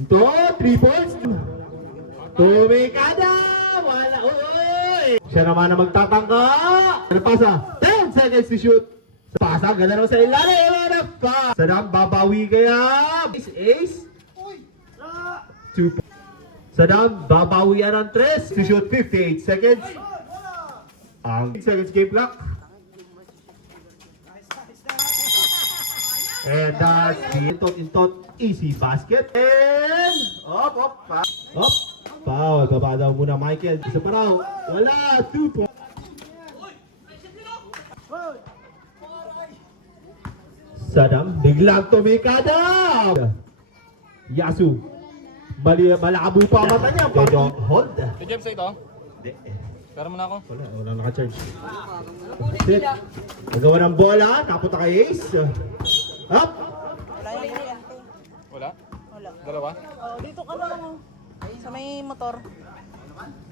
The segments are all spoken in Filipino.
Ito, 3 points. Tumikada! Wala, uy! Siya naman na magtatangka. Ano pasa? 10 seconds to shoot. Pasa, ganda naman sa ilalim. Ano pa? Sadam, babawi kaya. Ace. 2 points. Sadam, babawi yan ng 3 to shoot 58 seconds. Ang 8 seconds game clock. And that's the intot easy basket. And up. Foul. Baba daw muna Michael. Isa pa raw. Wala. 2 points. Sadam. Biglang tumikada. Yasu. Malabo pa ang mata niya. Parang hold. Si James ito? Hindi. Pero mo na ako. Wala naka-charge. Sit. Nagawa ng bola. Napunta kay Ace. Up. Wala? Wala. Dalawa? Oh, dito ka lang. Sa may motor.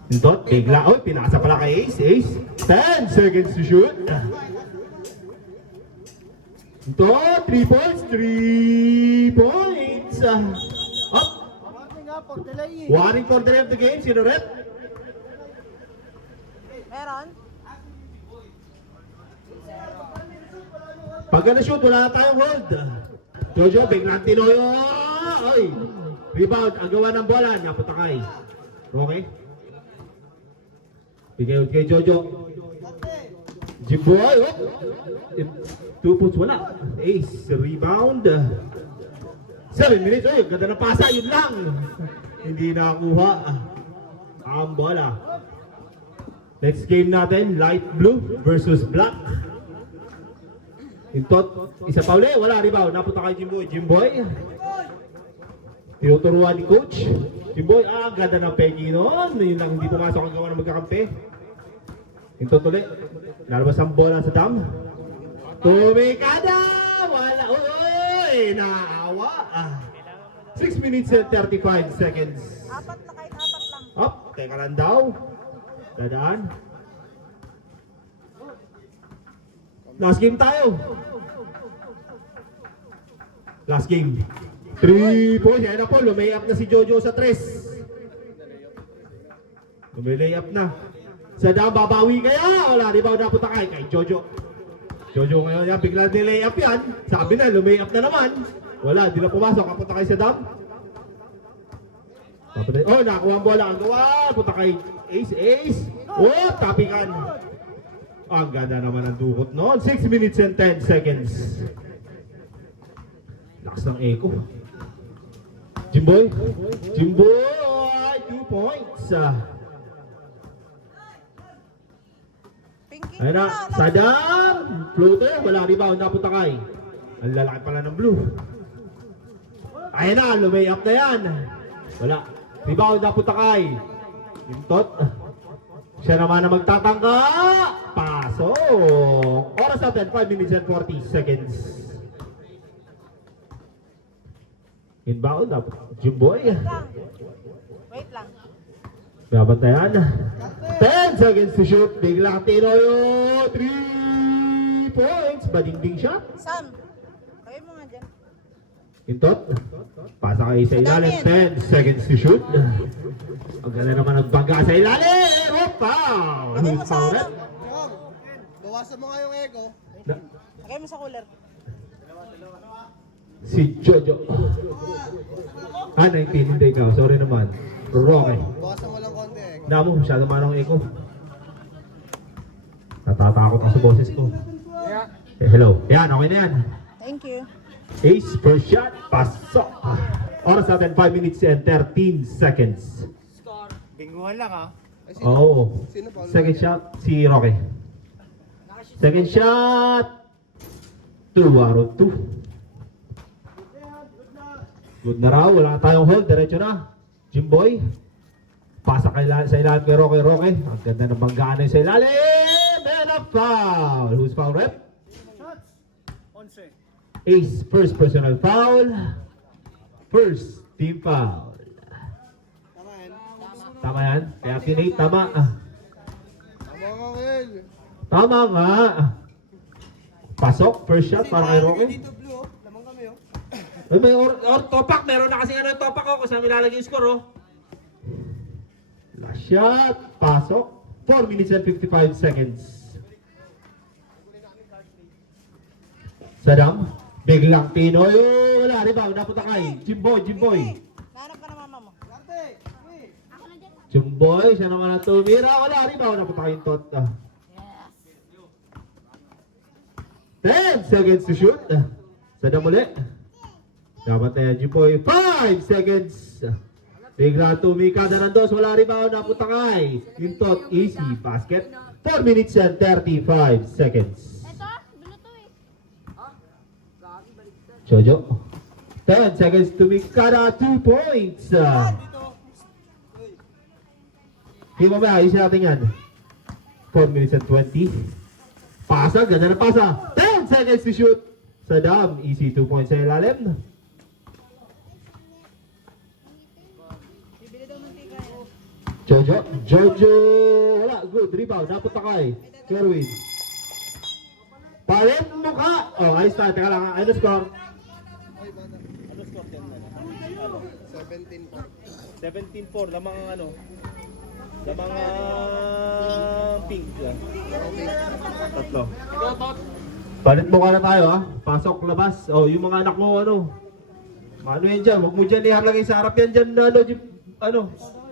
Dot, bigla. Oh, pinasa pala kay Ace. Ace. 10 seconds to shoot. Ito, 3 points. 3 points. Up. Warning for delay of the game. Sino rep? Meron? Pag na-shoot, wala na tayong hold. Jojo, biglang tinoyo. Oy. Rebound, ang gawa ng bola. Napunta kay Roque. Bigay kay Jojo. Jimboy, oh. 2 points, wala. Ace, rebound. 7 minutes, oy. Ganda ng pasa, yun lang. Hindi nakakuha ang bola. Next game natin, light blue versus black. Intot, isa pa uli, wala rebound. Napunta kay Jimboy. Jimboy. Tinuturuan ni coach. Jimboy, ganda ng pegi noon. Yun lang, hindi pumasok ang gawa ng magkakampi. Intot uli. Nalabas ang bola sa dam. Tumikada! Wala, uy! Naawa. 6 minutes and 35 seconds. Apat na, kahit apat lang. Up, teka lang daw. Dadaan. Last game tayo. Last game. 3 points. Yan na po. Lumay up na si Jojo sa 3. Lumay up na. Sa dam, babawi kaya. Wala, di ba napunta kay Jojo. Jojo ngayon yan. Bigla nilay up yan. Sabi na, lumay up na naman. Wala, di na pumasok. Kapunta kay sa dam. Oh, nakakuha ang bola. Ang gawa. Punta kay Ace. Oh, tapikan. Ang ganda naman ang dukot noon. 6 minutes and 10 seconds. Lakas ng echo. Jimboy. 2 points. Pinky. Ayun na. Sadam. Floater. Wala rebound. Napunta kay. Ang lalaki pala ng blue. Ayun na. Lumay up na yan. Wala. Rebound. Napunta kay. Intot. Siya naman na magtatangka. Pasok. Oras natin, 5 minutes and 40 seconds. Inbound. Jimboy. Wait lang. Babantayan. 10 seconds to shoot. Biglang tinoyo. 3 points. Bading-ding shot. Sam, kawin mo nga dyan. Intot. Pasa kayo sa ilalim. 10 seconds to shoot. Ang ganda naman ang baga sa ilalim. Opa! Lagay mo sa ano? Bawasan mo nga yung echo. Lagay mo sa cooler. Si Jojo. 19. Hindi ka. Sorry naman. Roque. Bawasan mo lang konti echo. Namo, masyado manong echo. Natatakot ako sa boses ko. Hello. Yan, okay na yan. Thank you. Ace per shot. Pasok. Oras natin 5 minutes and 13 seconds. Binguhan lang ha. Oo. Sino pa? Second shot, si Roque. Second shot. 2 out of 2. Good na raw. Wala tayong hold. Diretso na. Jimboy. Pasa sa ilalim kay Roque. Ang ganda ng banggaan sa ilalim. And a foul. Who's foul rep? Ace, first personal foul. First team foul. Tama yan. Tama yan? Kaya tinate, tama. Tama nga Kel. Tama nga. Pasok, first shot para kay Roque. Dito blue oh. Lamang kami oh. May or topak. Meron na kasi ano yung topak ko. Kasama ilalagay yung score, oh. Last shot. Pasok. 4 minutes and 55 seconds. Sadam. Biglang Pinoy. Oh, wala. Rebound. Napunta kay Jimboy. Nahanap ka na mama mo. Jimboy. Siya naman ang tumira. Wala. Rebound. Napunta kay Tot. 10 seconds to shoot. Sadam ulit. Dapat na yan, Jimboy. 5 seconds. Bigla tumika na ng dos. Wala rebound. Napunta kay Tot. Easy basket. 4 minutes and 35 seconds. Jojo. 10 seconds to Mikada. 2 points. Hindi mo ba? Ayusin natin yan. 4 minutes and 20. Pasa. Ganda na pasa. 10 seconds to shoot. Sadam. Easy 2 points sa ilalim. Jojo. Wala. Good. Rebound. Napunta kay Kerwin. Palit mo ka. Oh, ayos na. Teka lang. Ano score? 17 po. 17-4, lamang ano. Lamang pink yan. Okay. Tatlo. Palit mo ka na tayo, ha? Pasok, labas. Oh, yung mga anak mo, ano? Ano yan dyan? Huwag mo dyan iharlagay sa harap yan dyan, ano? Ano?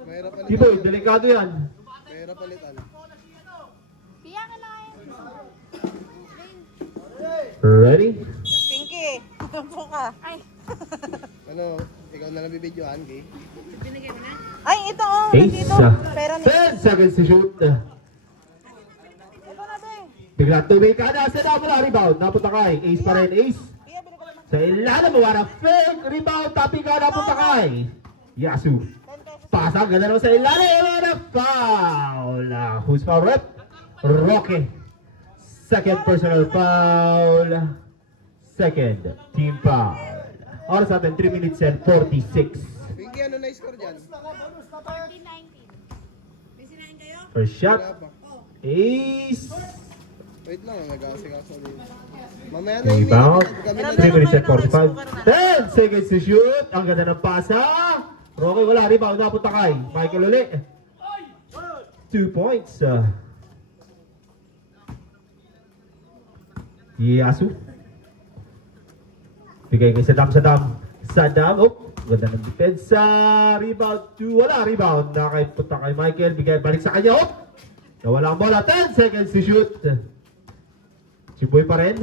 Mahirap palitan. Diboy, delikado yan. Mahirap palitan. Ready? Pinky, tumpo ka. Ano, ikaw na nabibidyohan, Kay? Ay, ito oh. Ace. Nandito. Pera ni. 10 seconds to shoot. Ito na din. Bigla tumika na. Sa wala rebound. Napunta kay. Ace pa rin. Ace. Kaya bili ko naman. Sa ilalim mo, wala fake rebound. Tapi ka napunta kay Yasu. 10 pesos. Pasa, ganda naman sa ilalim. Wala foul. Who's foul rep? Roque. Second personal foul. Second team foul. Oras natin 3 minutes and 46. Pinky, ano na-score dyan? First shot. Wala pa. Ace. Wait lang, nag-aasikaso din. Mamaya na Rebound. Kami na 3 minutes and 45. 10 seconds to shoot. Ang ganda ng pasa. Roque, wala rebound. Napunta kay Michael uli. 2 points. Yasu. Bigay kay Sadam. Oh, ganda ng depensa. Rebound 2. Wala rebound. Punta kay Michael. Bigay balik sa kanya. Oh. Nawala ang bola. 10 seconds to shoot. Chiboy pa rin.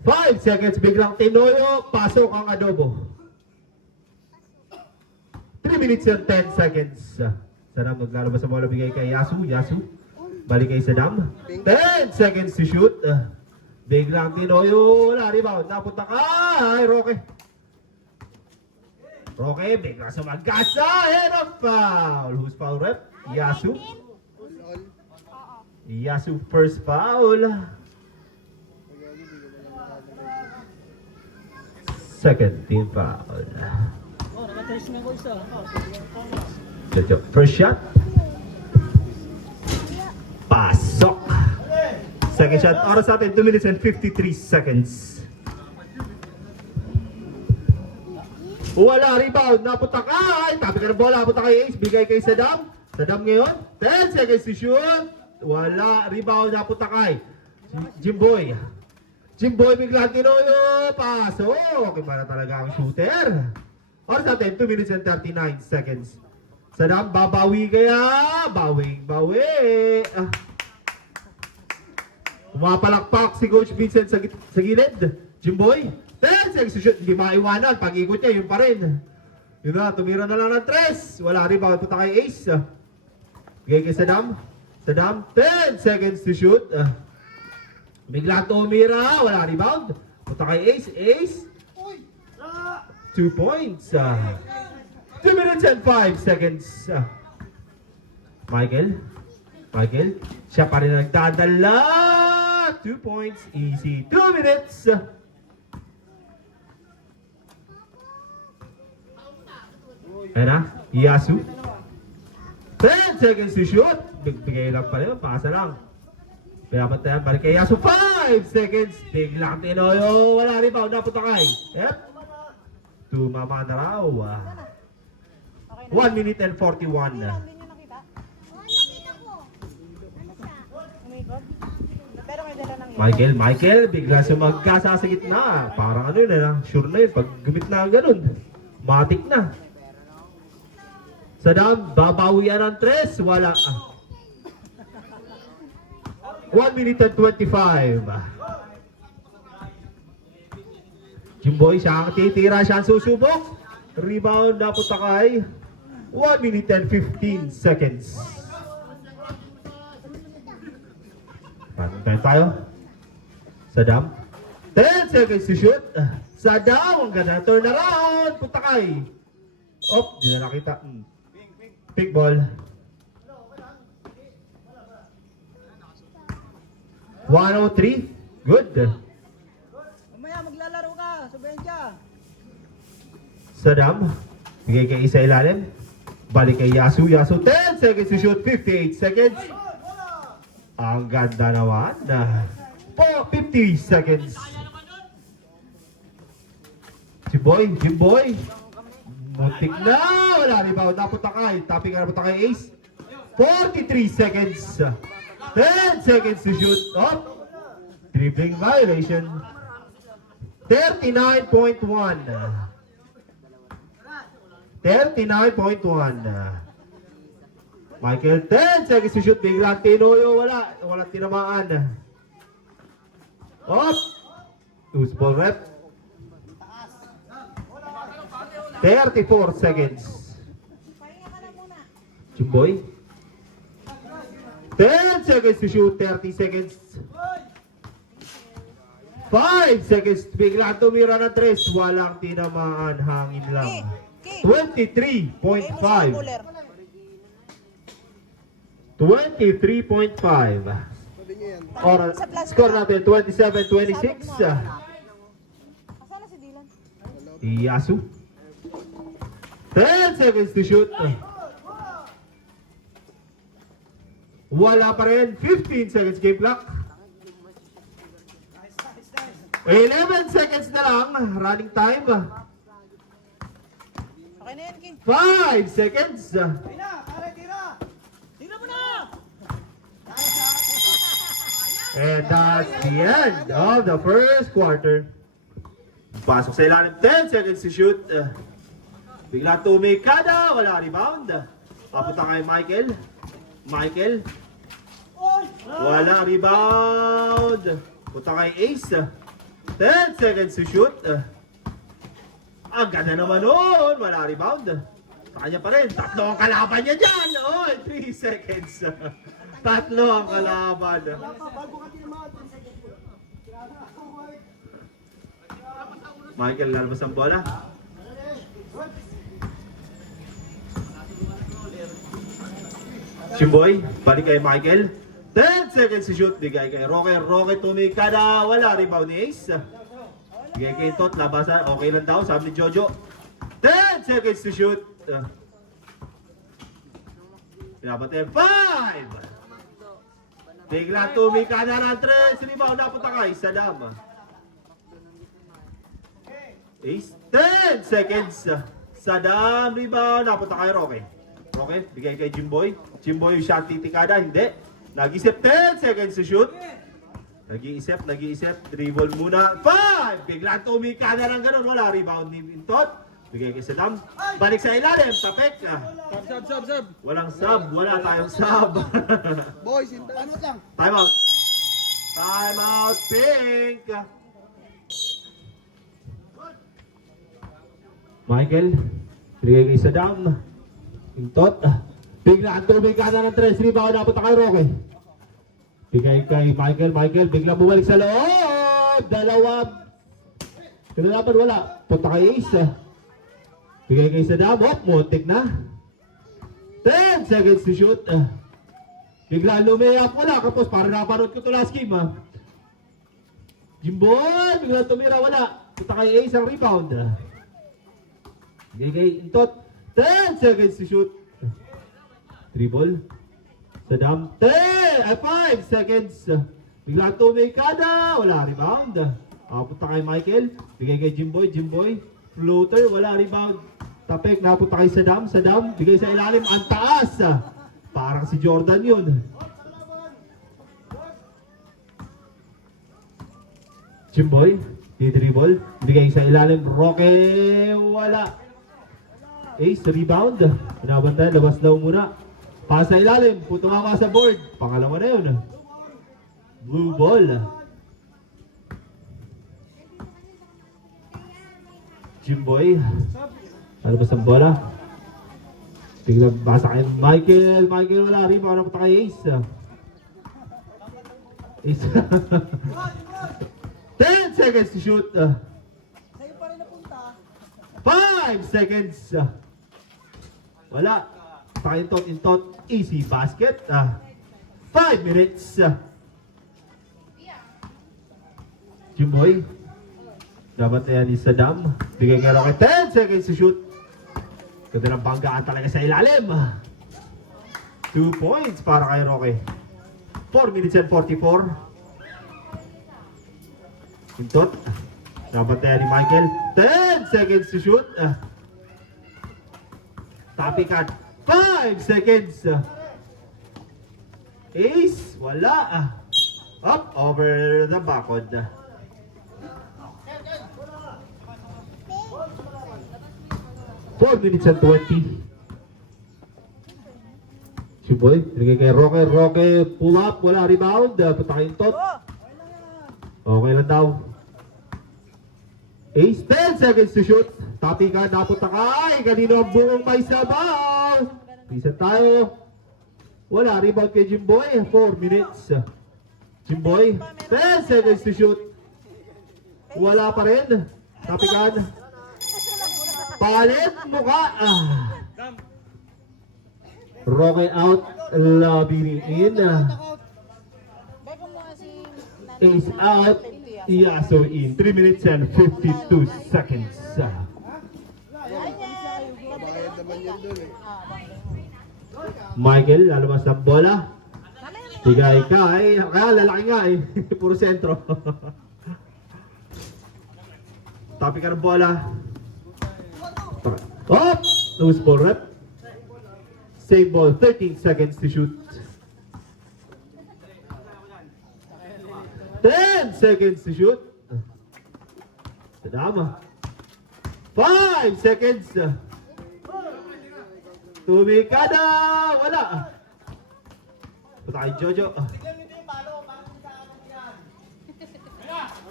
5 seconds. Biglang Tinoyo. Pasok ang adobo. 3 minutes and 10 seconds. Sadam maglalabas sa bola. Bigay kay Yasu. Balik kay Sadam. 10 seconds to shoot. Biglang Tinoyo. Wala rebound. Napunta kay Roque. Biglang sumagkasa. And a foul. Who's foul rep? Yasu. All. Yasu first foul. Second team foul. Jojo. First shot. Pasok. Second shot. Oras natin 2 minutes and 53 seconds. Wala rebound. Napunta kay. Tapi ka ng bola. Napunta kay Ace. Bigay kay Sadam. Sadam ngayon. 10 seconds to shoot. Wala rebound. Napunta kay Jimboy. Biglang Tinoyo. Paso. Okay para talaga ang shooter. Oras natin 2 minutes and 39 seconds. Sadam, babawi kaya. Bawi. Pumapalakpak si Coach Vincent sa gilid. Jimboy. 10 seconds to shoot. Hindi maiwanan. Pag-ikot niya, yun pa rin. Yun na, tumira na lang ng 3. Wala rin. Bakit punta kay Ace? Bigay kay Sadam. 10 seconds to shoot. Bigla tumira. Wala rebound. Punta kay Ace. 2 points. 2 minutes and 5 seconds. Michael. Siya pa rin nagdadala. 2 points. Easy. 2 minutes. Ayan na. Yasu. 10 seconds to shoot. Bigay lang pa rin. Pasa lang. Pinapat na yan. Balik kay Yasu. 5 seconds. Biglang Tinoyo. Wala rebound. Napunta kay. Yep. Tumama na raw. Okay na. 1 minute and 41. Hindi niyo nakita? Umikot? Pero may dala ng Michael, bigla siya magkasa sa gitna. Parang ano yun, sure na yun. Pag gumit na ganun, matik na. Saddam, babawian ng 3. Wala. 1 minute and 25. Jimboy, siya ang titira, siya ang susubok. Rebound na punta kay 1 minute and 15 seconds. Paano tayo? Saddam. 10 seconds to shoot. Saddam, ang ganda. Turn around. Punta kay. Oh, di na nakita. Pick ball. 103. Good. Mamaya maglalaro ka, sabihin siya. Saddam. Bigay kay isa ilalim. Balik kay Yasu. Yasu, 10 seconds to shoot. 58 seconds. Ang ganda naman. 50 seconds. Jimboy. Muntik na. Wala rebound. Napunta kay. Tapping ka napunta kay Ace. 43 seconds. 10 seconds to shoot. Up. Dribbling violation. 39.1. 39.1. Michael, 10 seconds to shoot. Biglang Tinoyo, wala tinamaan. Up. Loose ball rep. 34 seconds. Pahinga ka na muna. Jimboy. 10 seconds to shoot. 30 seconds. 5 seconds. Biglang tumira ng 3. Walang tinamaan. Hangin lang. 23.5. 23.5. Pwede niyo yan. Or score natin 27-26. Asan na si Dylan? Yasu. 10 seconds to shoot. Wala pa rin. 15 seconds game clock. 11 seconds na lang. Running time. Okay na yan, King. 5 seconds. Tira mo na! And that's the end of the first quarter. Pasok sa ilalim. 10 seconds to shoot. Bigla tumikada. Wala rebound. Papunta kay Michael. Wala rebound. Punta kay Ace. 10 seconds to shoot. Ang ganda naman nun. Wala rebound. Sa kanya pa rin. Tatlo ang kalaban niya dyan. Oh, 3 seconds. Tatlo ang kalaban. Michael, lalabas ang bola. Jimboy, balik kay Michael. 10 seconds to shoot. Bigay kay Roque tumikada. Wala rebound ni Ace. Bigay kay Tot. Labasan. Okay lang daw. Sabi ni Jojo. 10 seconds to shoot. Pinabatay. 5. Bigla tumikada ng 3. Rebound. Napunta kay Saddam. Ace. 10 seconds. Saddam. Rebound. Napunta kay Roque. Bigay kay Jimboy. Jimboy yung shot titikada. Hindi. Nag-isip 10 seconds to shoot. Nag-iisip. Dribble muna. 5! Biglang tumikada ng ganun. Wala rebound ni Intot. Bigay kay Saddam. Balik sa ilalim. Tapek. Sub. Walang sub. Wala tayong sub. Boys, hintahan mo lang. Time out. Pink. Michael. Bigay kay Saddam. Intot. Biglang tumikada ng 3. Rebound. Napunta kay Roque. Bigay kay Michael. Biglang bumalik sa loob. Dalawa. Kinalaban wala. Punta kay Ace. Bigay kay Saddam. Muntik na. 10 seconds to shoot. Biglang lumayap wala. Kapos para napanood ko to last game. Jimboy. Biglang tumira wala. Punta kay Ace ang rebound. Bigay kay Intot. 10 seconds to shoot. Dribble. Saddam. 5 seconds. Biglang tumikada. Wala rebound. Punta kay Michael. Bigay kay Jimboy. Floater, wala. Rebound. Tapik, napunta kay Saddam. Saddam, bigay sa ilalim. Ang taas. Parang si Jordan yun. Jimboy, di-dribble. Bigay sa ilalim. Roque, wala. Ace, rebound. Pinabantayan, labas daw muna. Pasa ilalim, putong nga sa board. Pangalawa na yun. Blue ball. Jimboy. Alabas ang bola. Tingnan, basa kay Michael. Michael wala. Rebound na punta kay Ace. Ace. 10 seconds to shoot. Sa'yo pa rin napunta. 5 seconds. Wala. Pakintot-intot. Easy basket. 5 minutes. Jimboy. Dapat na yan ni Saddam. Bigay kay Roque. 10 seconds to shoot. Ganda ng banggaan talaga sa ilalim. 2 points para kay Roque. 4 minutes and 44. Intot. Dapat na yan ni Michael. 10 seconds to shoot. Tapikan. 5 seconds. Ace. Wala. Up over the backward. 4 minutes and 20. Jimboy, binigay kay Roque. Roque, pull up. Wala, rebound. Patakin tot. Okay lang daw. Ace, 10 seconds to shoot. Tapi ka, napunta kay. Kanino ang buong may sabaw? Reset tayo. Wala, rebound kay Jimboy. 4 minutes. Jimboy, 10 seconds to shoot. Wala pa rin. Tapi ka. Palit mukha. Roque out. Labiring in. Ace out. Yaso in. 3 minutes and 52 seconds. Bayad naman yun dun eh. Michael, lalabas ng bola. Bigay kay. Kaya lalaki nga eh. Puro sentro. Topic ka ng bola. Oh! Loose ball rep. Same ball. 13 seconds to shoot. 10 seconds to shoot. Tadama. 5 seconds. Tumikada. Wala. Punta kay Jojo.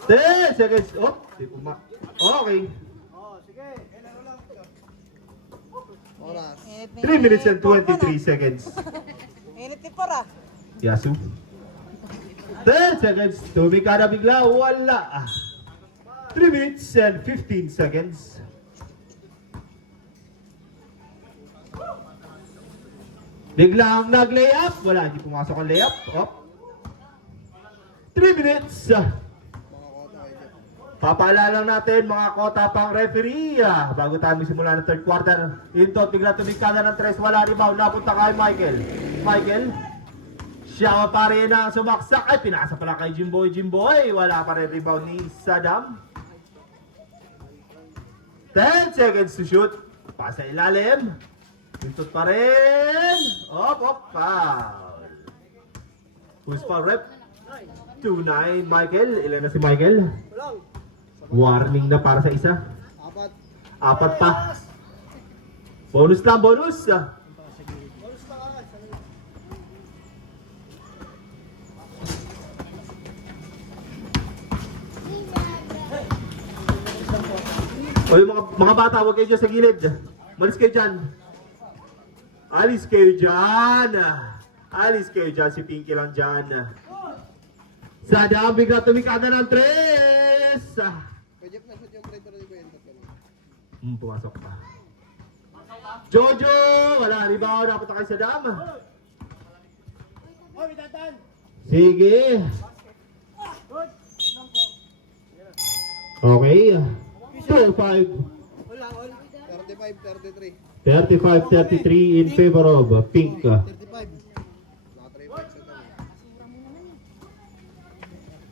10 seconds. Oh, di puma. Okay. Oras. 3 minutes and 23 seconds. Init ni Por ah. Yasu. 10 seconds. Tumikada bigla. Wala. 3 minutes and 15 seconds. Biglang nag-layup. Wala, hindi pumasok ang layup. Up. 3 minutes. Mga kota kayo dyan. Papaalala natin mga kota pang referee. Bago tayo simula ng third quarter. Intot, bigla tumikada ng 3. Wala rebound. Napunta kay Michael. Michael. Siya pa rin ang sumaksak. Ay, pinasa pala kay Jimboy. Jimboy. Wala pa rin rebound ni Saddam. 10 seconds to shoot. Pasa ilalim. Intot pa rin. Op, foul. Who's foul rep? 2-9 Michael. Ilan na si Michael? Warning na para sa isa. Apat. 4 pa. Bonus lang, bonus. O yung mga bata, huwag kayo dyan sa gilid. Malis kayo dyan. Alis kayo dyan. Alis kayo dyan. Si Pinky lang dyan. Saddam, bigla tumikada ng 3. Pwede na sa yung trade pero di ba yun? Pumasok pa. Jojo! Wala, rebound. Napunta kay Saddam. Sige. Okay. 2-5. 35, 33. 35-33 in favor of Pink. 35. Mga 3 points ito.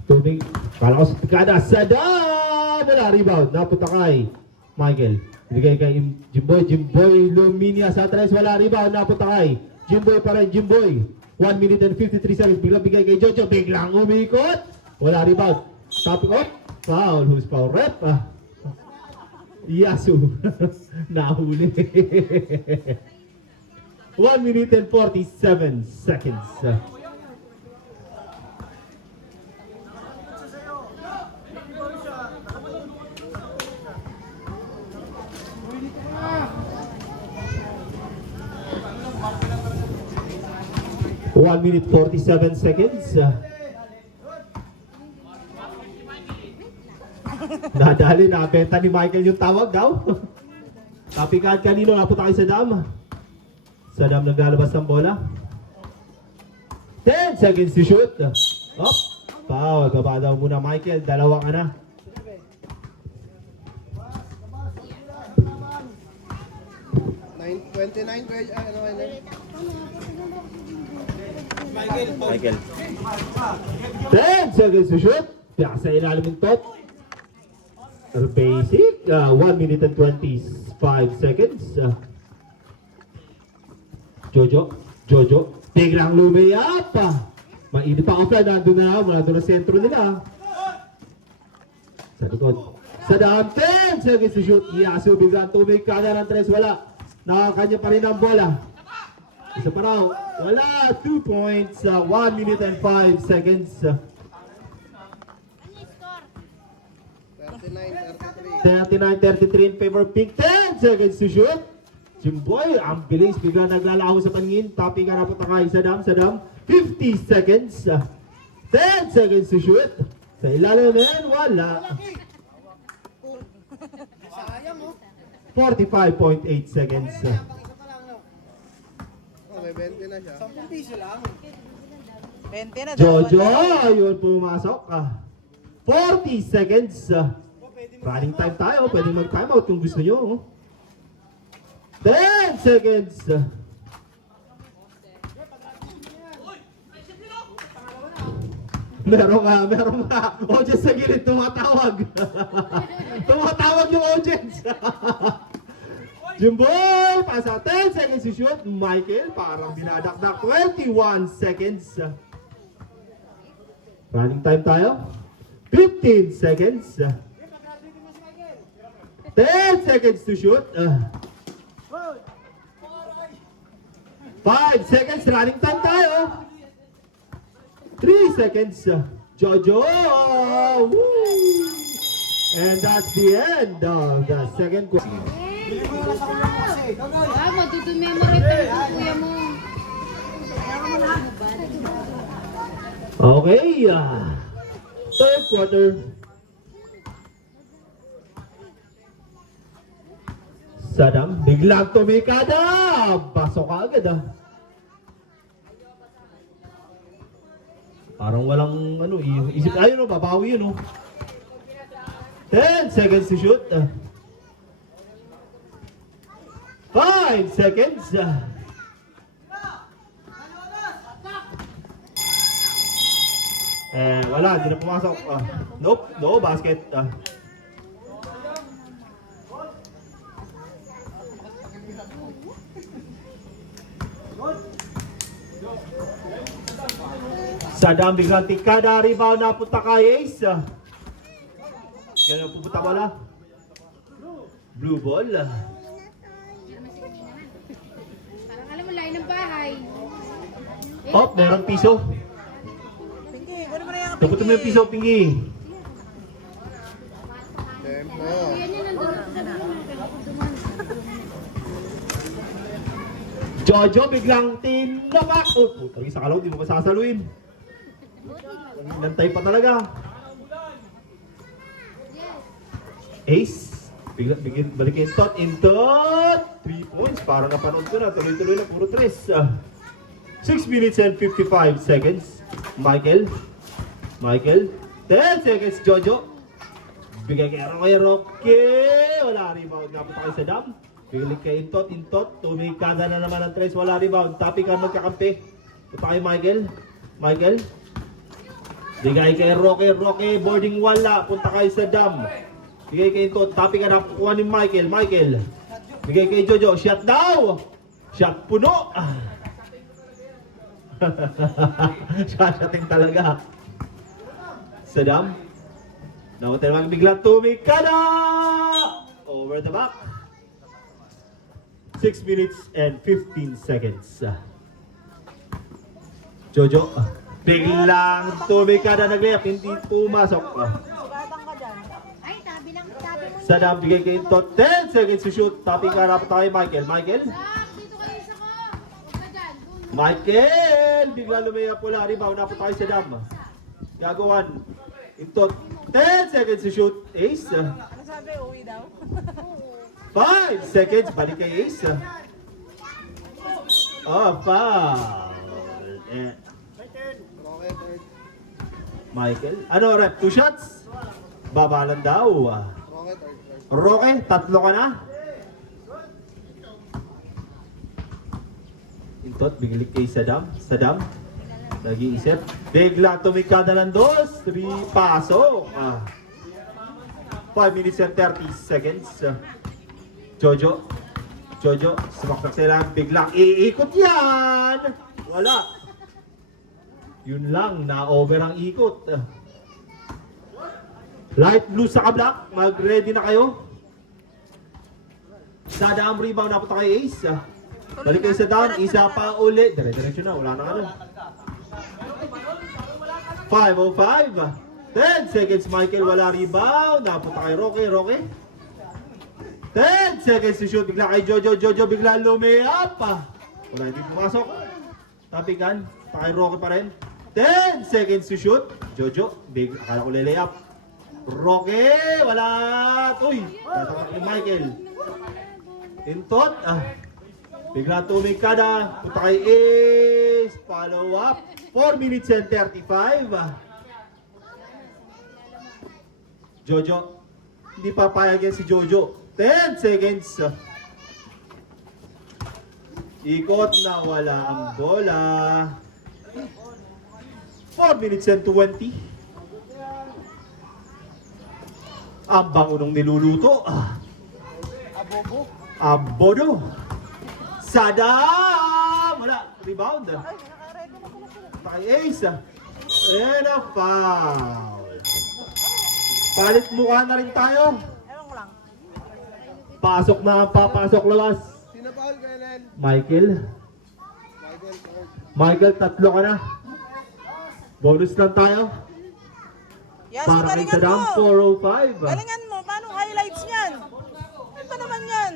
Tuming. Kala ko sa tikada. Saddam! Wala, rebound. Napunta kay Michael. Bigay kay Jimboy. Jimboy Luminia sa tres. Wala rebound. Napunta kay Jimboy pa rin. Jimboy. 1 minute and 53 seconds. Biglang bigay kay Jojo. Biglang umikot. Wala rebound. Topic off. Foul. Who's foul? Rep. Yasu. Nahuli. 1 minute and 47 seconds. One minute 47 seconds. Nadali na, benta ni Michael yung tawag daw. Kapikaan kanino, napunta kayo sa dam. Sa dam naglalabas ng bola. 10 seconds to shoot. Up. Foul. Baba daw muna Michael. Dalawa ka na. Nine, 29, grade, ano, Michael. 10 seconds to shoot. Piyak sa ilalim ng top. Basic. 1 minute and 25 seconds. Jojo. Biglang lumiyap. Mainit pa offline. Nandun na. Mula doon na sentro nila. Sa likod. Sa daan. 10 seconds to shoot. Yasu biglang tumika na ng tres. Wala. Nakakanya pa rin ang bola. Isa pa raw. Wala. 2 points. 1 minute and 5 seconds. 39-33 in favor of Pink. 10 seconds to shoot. Jimboy, ang bilis. Bigla naglalaho sa paningin. Topping ka na po takay. Sadam. 50 seconds. 10 seconds to shoot. Sa ilalim din, wala. 45.8 seconds. Oh, may 20 na siya. 20 na. Jojo, yun pumasok. 40 seconds. Running time tayo. Pwede mag-time out kung gusto nyo. 10 seconds. Meron ka. Audience sa gilid, tumatawag. Tumatawag yung audience. Jimboy, pasa 10 seconds to shoot. Michael, parang binadakdak. 21 seconds. Running time tayo. 15 seconds. 10 seconds to shoot. 5 seconds. Running time tayo. 3 seconds. Jojo. Woo! And that's the end of the second quarter. Ah, matutumi-memorate ang kuya mo. Okay. Third quarter. Sadam, biglang tumikada. Pasok ka agad Parang walang isip. Ayun babawi yun 10 seconds to shoot. 5 seconds. Wala, hindi na pumasok. Nope, no basket. Sadam biglang tikada, rebound na punta kay Ace. Ganyan pupunta bola. Blue ball. Parang alam mo, layo ng bahay. Oh, merong piso. Pinky, kunin mo na yung Taputin mo yung piso, Pingy. Tempo. Kuya niya nandun ako sa dulo. Jojo biglang tinapak. Oh, puta, isa ka lang, di mo masasaluin. Nantay pa talaga. Ace. Balikin tot. 3 points. Parang napanood ko na. Tuloy-tuloy na. Puro 3. 6 minutes and 55 seconds. Michael. 10 seconds. Jojo. Bigay kay Roque. Wala rebound. Napunta kayo sa dam. Bigay kay Intot. Tumikada na naman ang 3. Wala rebound. Topic ka magkakampi. Punta kay Michael. Bigay kay Roque. Boarding wala. Punta kayo sa dam. Bigay kay Tot. Tapi ka na kukuha ni Michael. Michael. Bigay kay Jojo. Shot daw. Shot puno. Shot-shotting talaga. Saddam. Nautin naman biglang tumikada. Over the back. 6 minutes and 15 seconds. Jojo. Biglang tumikada nag-layup. Hindi pumasok. Sugatan ka dyan. Ay, tabi lang, tabi mo. Saddam bigay kay Tot. 10 seconds to shoot. Tapi ka rapat tayo Michael. Michael. Dito kayo sa ko. Huwag ka dyan. Doon. Michael! Bigla lumayap pula. Rebound na po tayo sa dam. Gagawan. Ito. 10 seconds to shoot. Ace. Ano sabi? Uwi daw? 5 seconds. Balik kay Ace. Oh, foul. Roque, third. Michael. Ano rep? 2 shots? Babalan daw. Roque, third. Roque, 3 ka na. Intot, bigilig kay Saddam. Saddam, nag-iisip. Bigla tumikada ng 2. 3, pasok. 5 minutes and 30 seconds. Jojo. Jojo, sumaksak sila. Biglang iikot yan. Wala. Yun lang, na-over ang ikot. Light blue sa kablock. Mag-ready na kayo. Saddam, rebound na po tayo kay Ace. Balik kayo sa down, isa pa ulit. Dire-diretso na, wala na ano. 5:05. 10 seconds, Michael, wala rebound. Napunta kay Roque, Roque. 10 seconds to shoot, bigla kay Jojo, Jojo bigla lumayap. Wala, hindi pumasok. Tapikan, pa kay Roque pa rin. 10 seconds to shoot. Jojo, big, akala ko lilayap. Roque, wala. Uy, tatakot ni Michael. Intot, bigla tumikada, punta kay Ace, follow up, 4 minutes and 35. Jojo, hindi papayag yan si Jojo. 10 seconds. Ikot na, wala ang bola. 4 minutes and 20. Ang bango nung niluluto. Abobo. Abodo. Saddam! Wala. Rebound. Ay, naka-ready na pala sila. Kay Ace. And a foul. Palit mukha na rin tayo. Ewan ko lang. Pasok na, papasok labas. Sino foul, Kailan? Michael. Michael, third. Michael, 3 ka na. Bonus lang tayo. Yes, Para kay galingan Saddam, mo. 405. Galingan mo. Paano highlights niyan? Ano pa naman yan?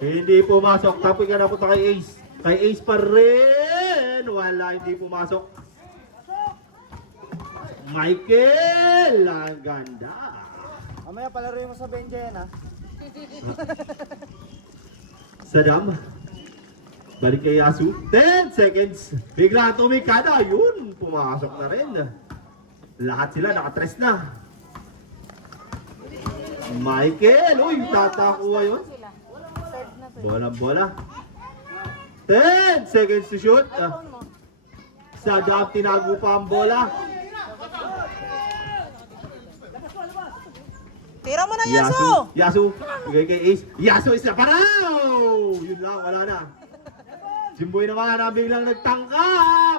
Hindi pumasok. Tapoy ka na punta kay Ace. Kay Ace pa rin. Wala, hindi pumasok. Michael! Ang ganda. Mamaya palaruin mo sa benja yan ha. Saddam. Balik kay Yasu. 10 seconds. Bigla tumikada. Yun, pumasok na rin. Lahat sila nakatres na. Michael! Uy, tatakuha yun. Bola-bola. 10 seconds to shoot. Saddam, tinago pa ang bola. Tira mo na Yasu. Yasu! Yasu. Bigay kay Ace. Yasu is na paraw! Yun lang, wala na. Jimboy naman ang biglang nagtangka.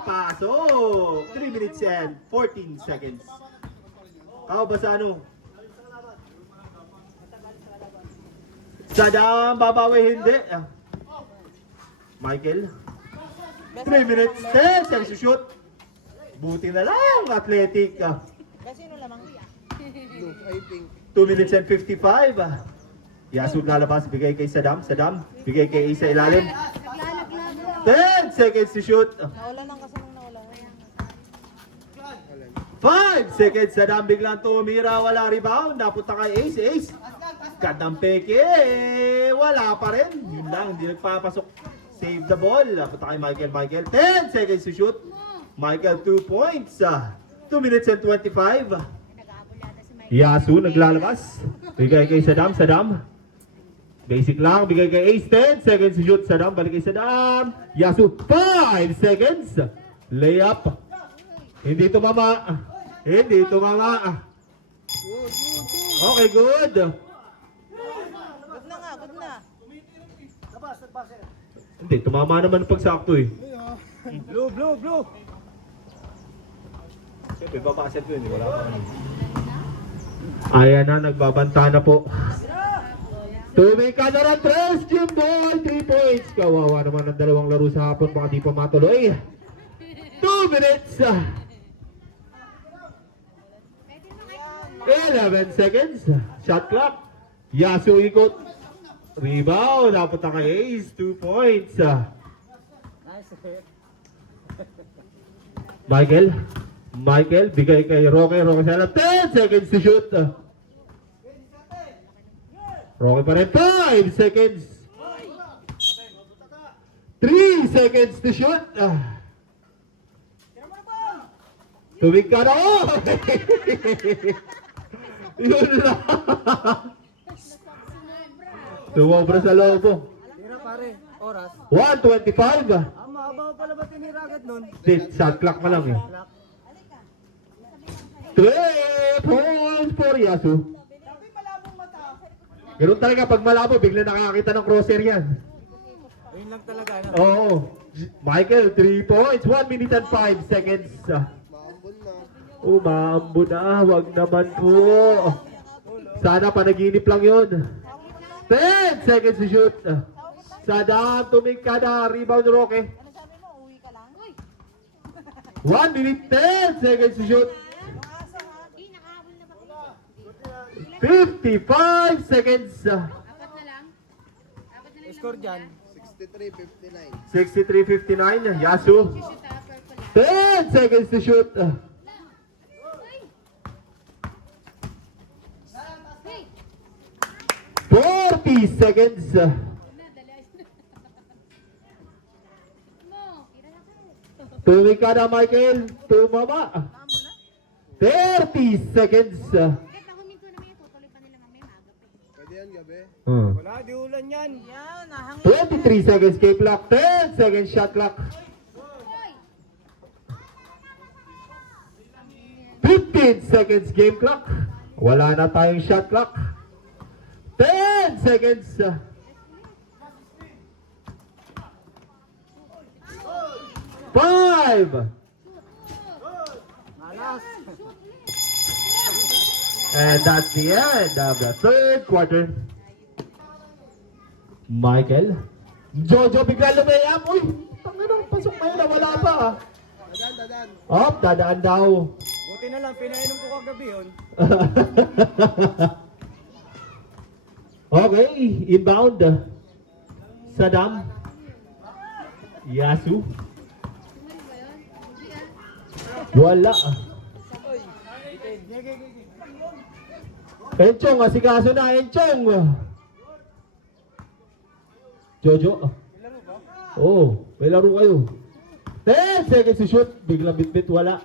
Pasok. 3 minutes and 14 seconds. Kao ba sa ano? Saddam, babawi hindi. Michael. 3 minutes, 10 seconds to shoot. Buti na lang, athletic. Kasi no lamang. Blue, I think. 2 minutes and 55. Yasu lalabas, bigay kay Saddam. Saddam, bigay kay Ace sa ilalim. 10 seconds to shoot. Nawala nang kasi nung nawala. 5 seconds, Saddam biglang tumira, wala rebound. Napunta kay Ace, Ace. Gandang peke, wala pa rin. Yun lang, hindi nagpapasok. Save the ball. Napunta kay Michael, Michael. 10 seconds to shoot. Michael, 2 points. 2 minutes and 25. Yasu naglalabas. Bigay kay Saddam, Saddam. Basic lang, bigay kay Ace. 10 seconds to shoot. Saddam, balik kay Saddam. Yasu, 5 seconds. Layup. Hindi tumama. Hindi tumama. Good, good, good. Okay, good. Good na nga, good na. Hindi, tumama naman ang pagsakto eh. Blue, blue, blue. Siyempre, babasel ko yun. Wala pa naman. Ayan na, nagbabanta na po. Tumika na ng 3, Jimboy, 3 points. Kawawa naman ang dalawang laro sa hapon, baka di pa matuloy. 2 minutes. 11 seconds. Shot clock. Yasu ikot. Rebound. Napunta kay Ace. 2 points. Michael, bigay kay Roque. Roque sana 10 seconds to shoot. Roque pa rin 5 seconds. 3 seconds to shoot. Tumig ka na. Oh! Yun lang. Tumobra sa lobo. Tira pare, oras. 1:25. Ah, mahaba pala ba tinira agad nun? Shot clock pa lang eh. 3 points for Yasu. Ganun talaga pag malabo, bigla nakakita ng crosshair yan. Ayun lang talaga, ano? Oo. Michael, 3 points. 1 minute and 5 seconds. Maambon na. Umaambo na. Wag naman po. Sana panaginip lang yun. 10 seconds to shoot. Sadam, tumingka na. Rebound Roque. Ano sabi mo, uwi ka lang? 1 minute 10 seconds to shoot. Eh, nakahabol na ba kayo? 55 seconds. Apat na lang? Apat na lang Score dyan. 63-59. 63-59. Yasu. shoot ha, purple 10 seconds to shoot. Hey! 40 seconds. Na, dali. Mo, tira na kayo. Tumingka na Michael. Tumama. 30 seconds. Kahit ako minto naman yan, tutuloy pa nila mamaya maaga pa. Pwede yan, gabi. Hmm. Wala, di ulan yan. Yan, nahangin. 23 seconds game clock. 10 seconds shot clock. Hoy! 15 seconds game clock. Wala na tayong shot clock. 10 seconds. 5. Malas. And that's the end of the third quarter. Michael. Jojo bigla lumayap. Uy, tanganang pasok na yun. Wala pa. Dadan, dadan. Op, dadaan daw. Buti na lang, pinainom ko kagabi yun. Okay, inbound. Saddam. Yasu. Sumali ba yun? Hindi ah. Wala. Gege, gege. Enchong, asikaso na, Enchong. Jojo. Oh, may laro kayo. 10 seconds to shoot. Biglang bit-bit, wala.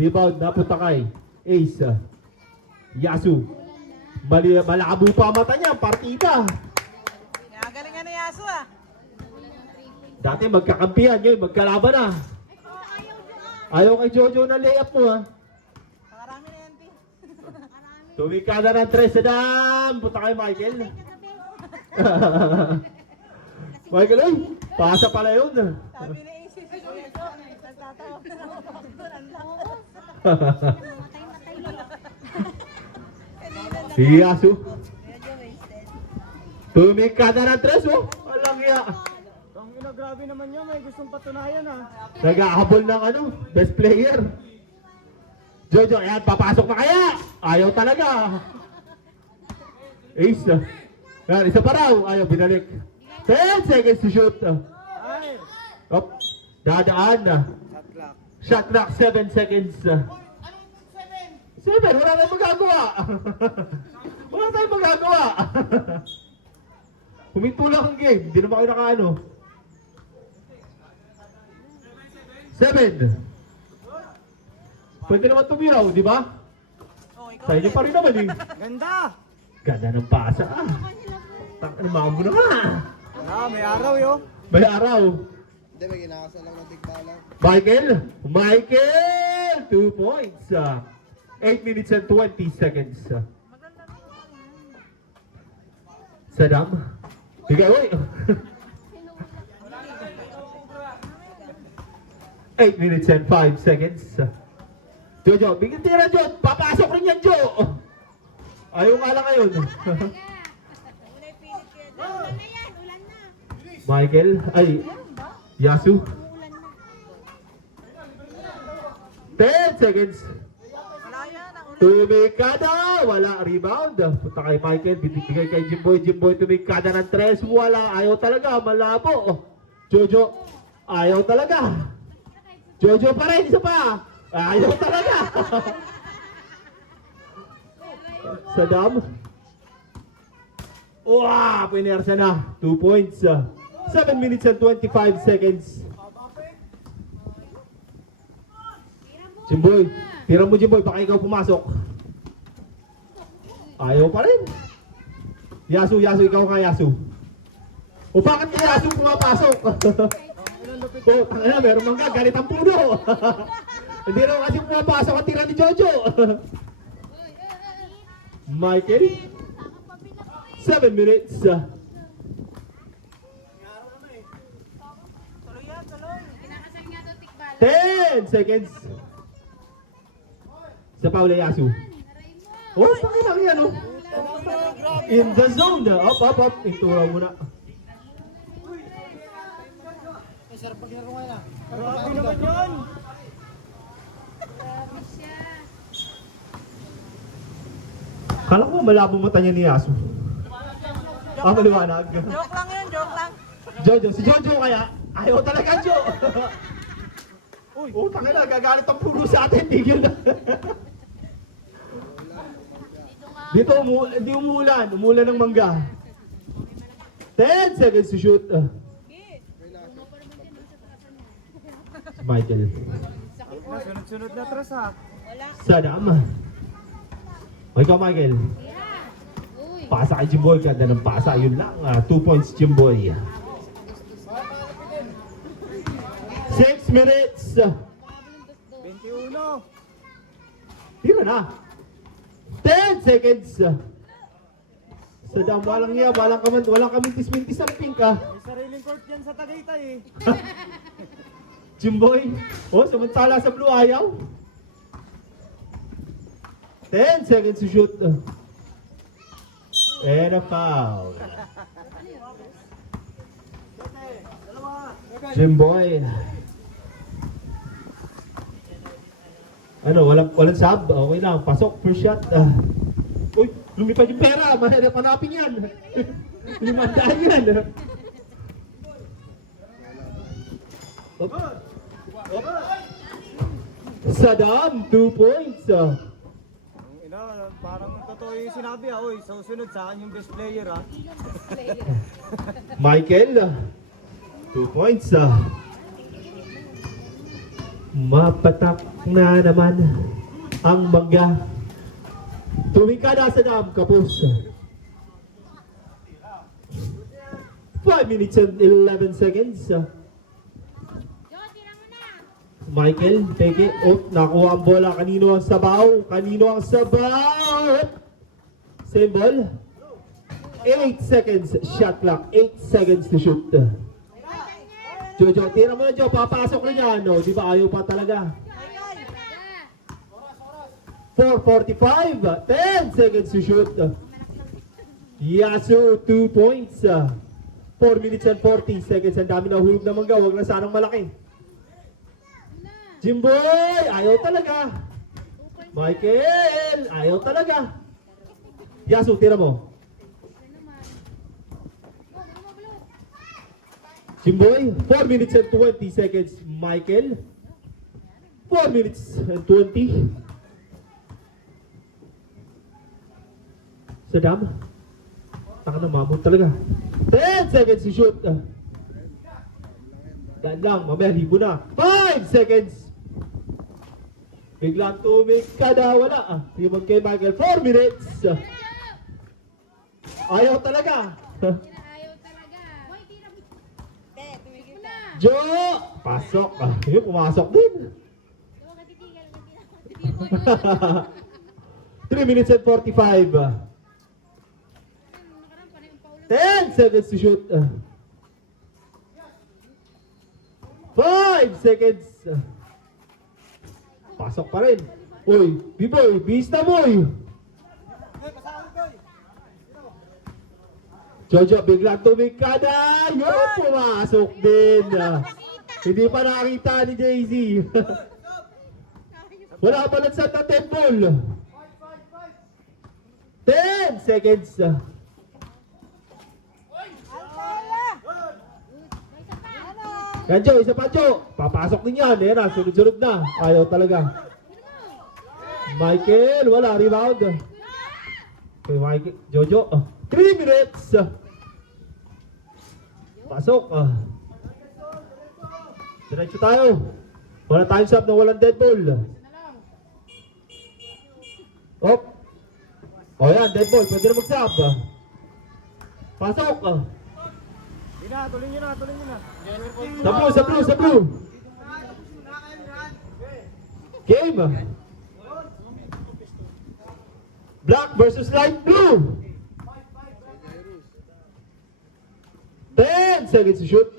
Rebound, napunta kay Ace. Yasu. Malabo pa ang mata niya, partida. Nagalingan ni Yasu ah. Dati magkakampihan ngayon, magkalaban na. Ayaw kay Jojo na layup mo ha. Nakarami na yan, P. Tumikada ng 3 sa dam. Punta kay Michael. Michael, ay, pasa pala yun. Sabi ni AC, nagtatawag na ako doon, ang lakas. Matay-matay lang. Kanina lang. Si Yasu. Medyo wasted. Tumikada ng 3 oh. Walang iya. Ang ina, grabe naman yun. May gustong patunayan, ha. Nag-ahabol ng ano, best player. Jojo, ayan, papasok na kaya. Ayaw talaga. Ace. Yan, isa pa raw. Ayaw, binalik. 10 seconds to shoot. Ay! Op, dadaan. Shot clock. Shot clock, 7 seconds. 7? Wala tayong magagawa. Wala tayong magagawa. Huminto lang ang game. Hindi naman kayo nakaano. 7. Pwede naman tumiyaw, di ba? Oh, ikaw Sa inyo pa rin naman eh. Ganda! Ganda ng pasa. Takang maambo na ka. Ah, may araw, yo. May araw. Hindi, may ginakasan lang ng tigbala. Michael! 2 points. 8 minutes and 20 seconds. Saddam. Bigay, uy. 8 minutes and 5 seconds. Jojo, bigyan tira, Jo. Papasok rin yan, Jo. Ayaw nga lang ngayon. Ulay pilit kaya. Ulan na yan, ulan na. Michael, ay, Yasu. Ulan na. 10 seconds. Wala yan. Ang ulay. Tumikada, wala rebound. Punta kay Michael, binibigay kay Jimboy. Jimboy tumikada ng 3, wala. Ayaw talaga, malabo. Jojo, ayaw talaga. Jojo pa rin, isa pa. Ayaw talaga. Saddam. Wow, pinersa na. 2 points. 7 minutes and 25 seconds. Jimboy, tira mo Jimboy, baka ikaw pumasok. Ayaw pa rin. Yasu, ikaw nga Yasu. O bakit kaya Yasu pumapasok? O, tanga na, meron mangga, galit ang puno. Hindi raw kasi pumapasok ang tira ni Jojo. Michael, 7 minutes. Tuloy yan, tuloy. Kinakasal nga daw tikbal. 10 seconds. Sa Paula Yasu. Aray mo. Oh, pakilang yan oh. In the zone. Up. Ituraw muna. Grabe siya. Kala ko malabo mata niya ni Yasu. Maliwanag. Joke lang yun, joke lang. Jojo, si Jojo kaya. Ayaw talaga, Jo. Oh, tanga na, gagalit ang puno sa atin. Tigil na. Dito, hindi umuulan. Umuulan ng mangga. 10 seconds to shoot. Michael. Sunod-sunod na tres ha. Saddam. O ikaw, Michael. Uy. Pasa kay Jimboy. Ganda ng pasa. Yun lang. 2 points, Jimboy. 6 minutes. 21. Tira na. 10 seconds. Saddam, walang iya. Walang kamintis-mintis ang pink ah. May sariling court yan sa Tagaytay eh. Jimboy. Oh, samantala sa blue ayaw. 10 seconds to shoot. And a foul. Jimboy. Ano, walang sub. Okay lang, pasok, first shot. Uy, lumipad yung pera. Mahirap hanapin yan. 500 yan. Saddam, 2 points. Ina, parang totoo yung sinabi ha. Uy, sa susunod sa akin yung best player ha. Michael, 2 points. Mapatak na naman ang mangga. Tumingkada sa dam, kapos. 5 minutes and 11 seconds. Jo, tira mo na. Michael, take it. Oh, nakuha ang bola. Kanino ang sabaw? Same ball. 8 seconds. Shot clock. 8 seconds to shoot. Jojo, tira mo na, Jo. Papasok na yan. No? Di ba ayaw pa talaga? 4:45. 10 seconds to shoot. Yasu, 2 points. 4 minutes and 40 seconds. Ang dami na hulog na mangga. Huwag na sanang malaki. Jimboy, ayaw talaga. Michael, ayaw talaga. Yasu, tira mo. Jimboy, 4 minutes and 20 seconds. Michael, 4 minutes and 20. Saddam, taka na, mamot talaga. 10 seconds to shoot. Yan lang, mamaya libo na. 5 seconds. Biglang tumikada, wala. Timon kay Michael, 4 minutes. Ayaw talaga. Ayaw talaga. Hoy, tira mo. Tumigil Na. Jo! Pasok. Yun, pumasok din. Jo, katitigil. 3 3 minutes and 45. Nakarang pa na yung paulan 10 seconds to shoot. 5 seconds. Pasok pa rin. Uy, B-boy, bista boy. Jojo, biglang tumikada. Yun, pumasok din. Hindi pa nakita ni Jay-Z. Wala ka pa nagsat na 10 ball. 10 seconds. Yan, Jo, isa pa, Jo. Papasok din yan. Yan na, sunod-sunod na. Ayaw talaga. Michael, wala. Rebound. Okay, Michael. Jojo. 3 minutes. Pasok. Diretso tayo. Wala time stop na walang dead ball. Op. O yan, dead ball. Pwede na mag-stop. Pasok. Tuloy nyo na. Sa blue. Game. Black versus light blue. 10 seconds to shoot.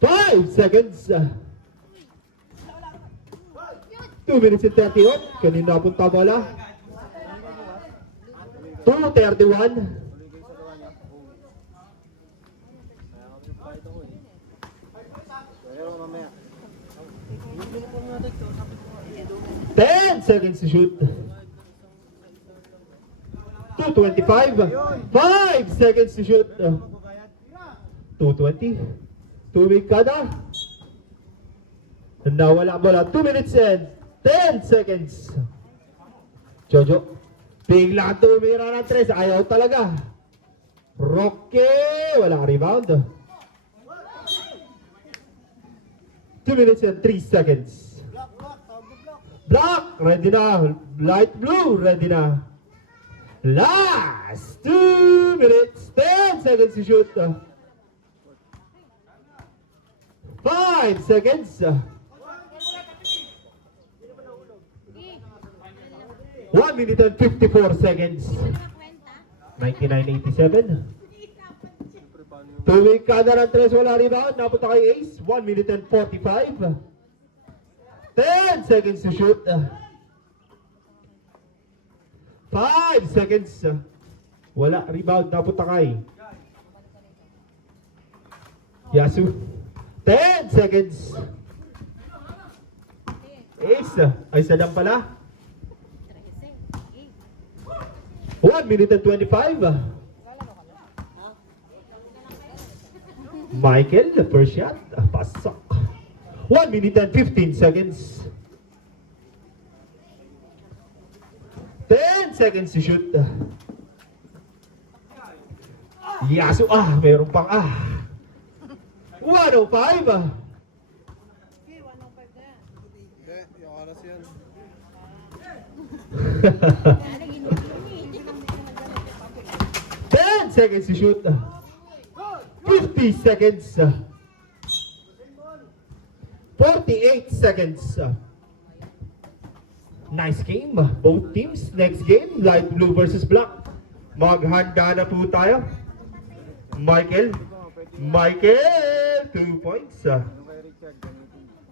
5 seconds. 2 minutes and 30 on. Kanina punta bola. 2:31. Pero mamaya. 10 seconds to shoot. 2:25. 5 seconds to shoot. 2:20. 2 week kada. Nawala bola. 2 minutes and 10 seconds. Jojo. Bigla tumira ng 3. Ayaw talaga. Roque. Walang rebound. 2 minutes and 3 seconds. Black. Ready na. Light blue. Ready na. Last 2 minutes. 10 seconds to shoot. 5 seconds. 1 minute and 54 seconds. 1987. Tuwing kada ng 3 wala rebound. Napunta kay Ace. 1 minute and 45. 10 seconds to shoot. 5 seconds. Wala rebound. Napunta kay Yasu. 10 seconds. Ace. Ay, sadam pala. 1 minute and 25. Michael, the first shot. Pasok. 1 minute and 15 seconds. 10 seconds to shoot. Yasu. Mayroon pang 105. Okay, 105 na. Hindi, yung oras yan. 10 seconds to shoot. 50 seconds. 48 seconds. Nice game. Both teams. Next game, light blue versus black. Maghanda na po tayo. Michael. 2 points.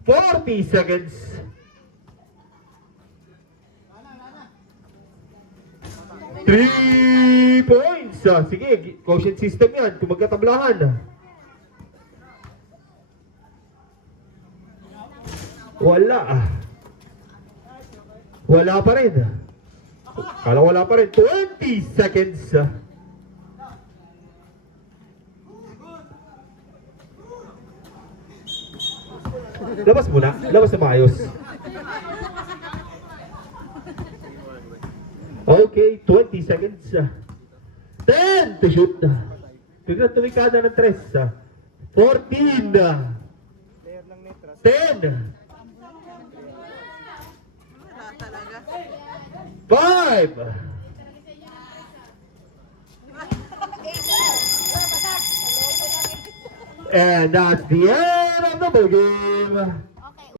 40 seconds. 3 points. Sige, quotient system yan. Kung magkatablahan. Wala pa rin. Kala wala pa rin. 20 seconds. Labas muna. Labas na maayos. Okay, 20 seconds. 10 to shoot. Biglang tumikada ng 3. 14. Player lang netras. 10. Wala talaga. 5. And that's the end of the ball game.